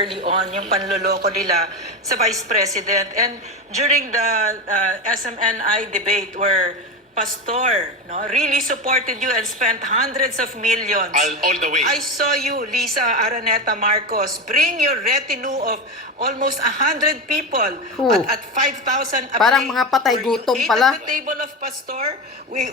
early on, yung panloloko nila sa Vice President. And during the SMNI debate where Pastor really supported you and spent hundreds of millions. All the way. I saw you, Lisa Araneta Marcos, bring your retinue of almost 100 people at 5,000 a Parang plate, mga patay where you gutom ate pala. at the table of Pastor.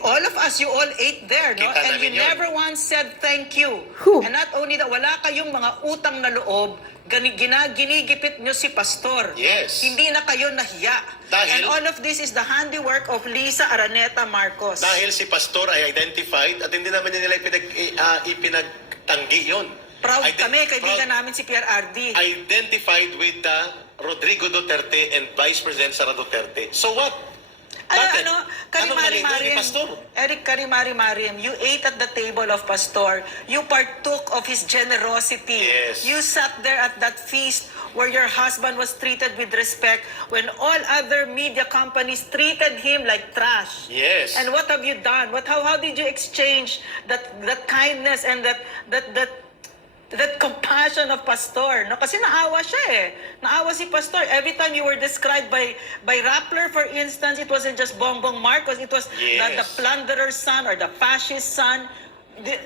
All of us, you all ate there, no? Kita And you namin yun. never once said thank you. Whew. And not only that, wala kayong mga utang na loob, ginigipit nyo si Pastor. Yes. Hindi na kayo nahiya. Dahil- And all of this is the handiwork of Lisa Araneta Marcos. Dahil si Pastor ay identified at hindi naman nila ipinagtanggi yun. Proud kami, kaibigan namin si Pierre Ardi. Identified with Rodrigo Duterte and Vice President Sara Duterte. So what? Bakit? Anong mali doon ni Pastor? Eric Karimari-Mariam, you ate at the table of Pastor. You partook of his generosity. Yes. You sat there at that feast where your husband was treated with respect when all other media companies treated him like trash. Yes. And what have you done? How did you exchange that kindness and that compassion of Pastor, no? Kasi naawa siya eh. Naawa si Pastor. Every time you were described by Rappler, for instance, it wasn't just Bongbong Marcos, it was Yes. the plunderer's son or the fascist son.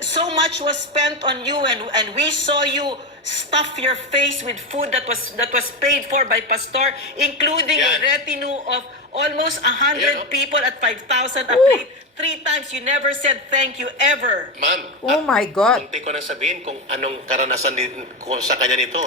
So much was spent on you, and we saw you stuff your face with food that was paid for by Pastor, including Yan. a retinue of almost 100 Yan, no? people at 5,000 a plate. 3 times you never said thank you ever. Ma'am, Oh my God. munti ko na sabihin kung anong karanasan ko sa kanya nito.